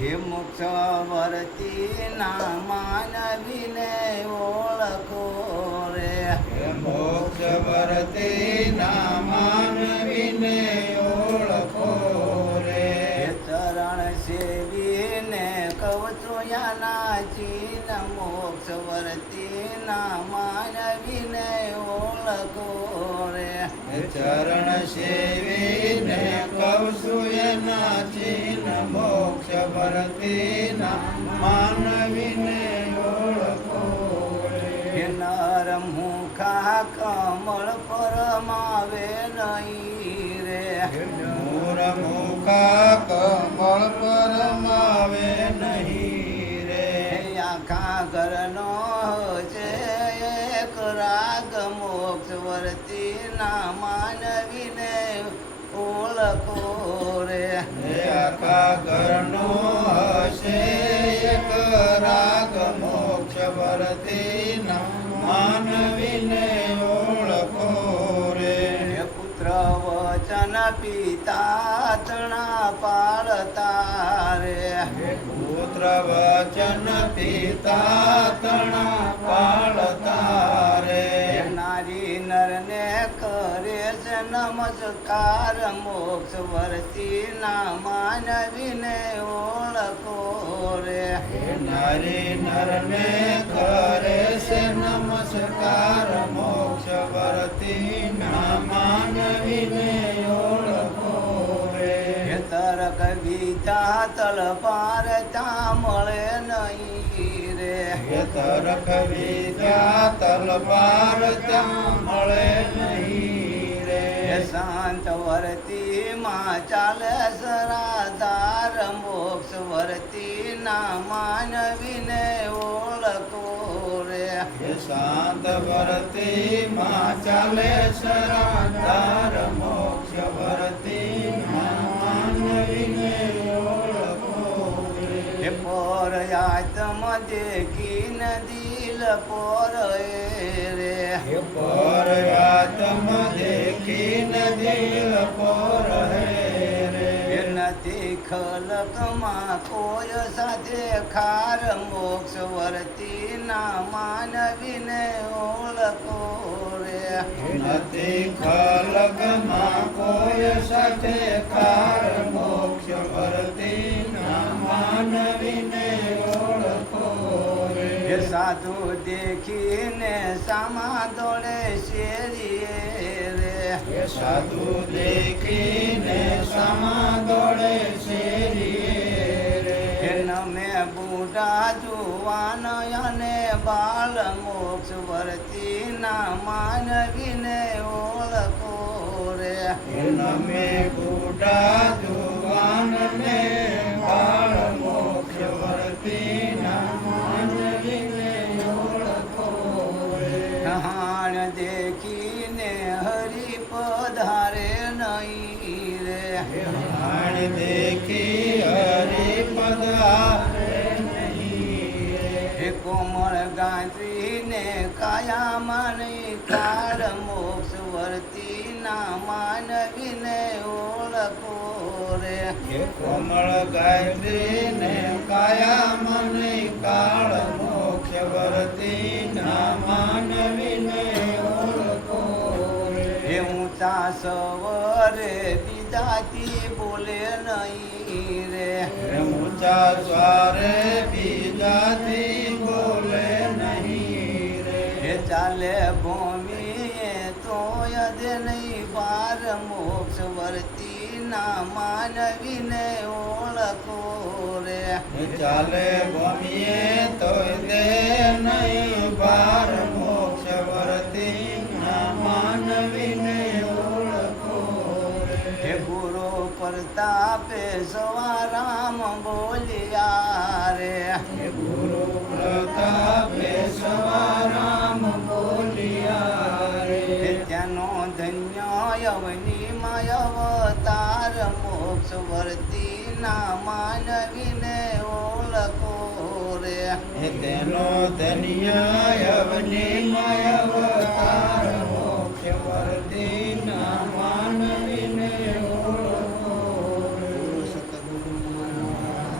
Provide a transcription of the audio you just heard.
હે મોક્ષ વર્તી ના માનવીને ઓળખો રે. હે મોક્ષ વર્તી ના માનવીને ઓળખો રે. હે ચરણ સેવીને કહું છું યાના ચીન મોક્ષ વર્તી ના માનવીને ઓળખો રે. હે ચરણ સેવીને કૌશુયના ચીન મોક્ષ વર્તી ના માનવીને ઓળખો રે. હે નર મુખા કમળ પરમાવે નહીં રે. મૂર મુખા કમળ પરમાવે નહીં રે. હે આખા ઘરનો છે એક રાગ મોક્ષ વર્તી ના માનવીને ઓળખો રે. હે આખા ઘરનો હશે એક રાગ મોક્ષ વર્તી ના માનવીને ઓળખો રે. હે પુત્ર વચન પિતા તણા પાળતા રે. પુત્ર વચન પિતા તણા પાળતા રે. હે નારી નરને કરે છે નમસ્કાર મોક્ષ વર્તી ના માનવીને ઓળખો રે. હે નારી નરને કરે છે નમસ્કાર મોક્ષ વર્તી ના માનવીને ઓળખો રે. હે તર્ક વિદ્યા તલપાર ત્યાં મળે નહીં રે. હે તર્ક વિદ્યા તલવાર ત્યાં મળે નહીં રે. હે શાંત વર્તી માં ચાલે સરાધાર મોક્ષ વર્તી ના માનવીને ઓળખો રે. હે શાંત વર્તી માં ચાલે સરાધાર મોક્ષ વર્તી ના માનવીને ઓળખો રે. હે પર આત્મ દેખીન દિલ પર રે. હે પર આત્મ દેખીન દિલ પર હે રે. હે નથી ખલકમાં કોઈ સાથે ખાર મોક્ષ વર્તી ના માનવીને ઓળખો રે. નથી ખલકમાં કોઈ સાથે કાર મોક્ષ વર્તી ના માનવીને ઓળખો રે. હે સાધુ દેખીને સામા દોડે શેરીએ રે. હે સાધુ દેખીને સામા દોડે શેરીએ રે. હે નમે બુઢા જુવાન અને બાળ મોક્ષ વર્તી ના માનવીને ઓળખો રે. હે નમે બુઢા જુવાનને બાળ મોક્ષ વર્તી ના માનવીને ઓળખો રે. હાણ દેખીને હરિ પધારે નહીં રે. હાણ દેખી હરિ પધારે નહીં રે. હે કોમળ ગાંત્રીને કાયા માની કાળ મોક્ષ વર્તી ના માનવીને ઓળખો રે. હે કોમળ ગાયત્રીને કાયા મને કાળ મોક્ષ વર્તી ના માનવીને ઓળખો રે. હે ઊંચા સવરે બીજાથી બોલે નહીં રે. હે ઊંચા સ્વારે બીજાથી બોલે નહીં રે. હે ચાલે ભૂમિએ તોય દે નહીં પાર મોક્ષ વર્તી ના માનવીને ઓળખો રે. હે ચાલે ભમીએ તોય દે નહીં બાર મોક્ષ વર્તી ના માનવીને ઓળખો રે. હે ગુરુ પ્રતાપે સવારામ બોલ્યા રે. હે ગુરુ પ્રતાપે સવારામ બોલ્યા રે. હે ત્યાંનો ધન્ય યવની અવતાર મોક્ષ વર્તી ના માનવીને ઓળખો રે. હે તેનો ધન્ય અવની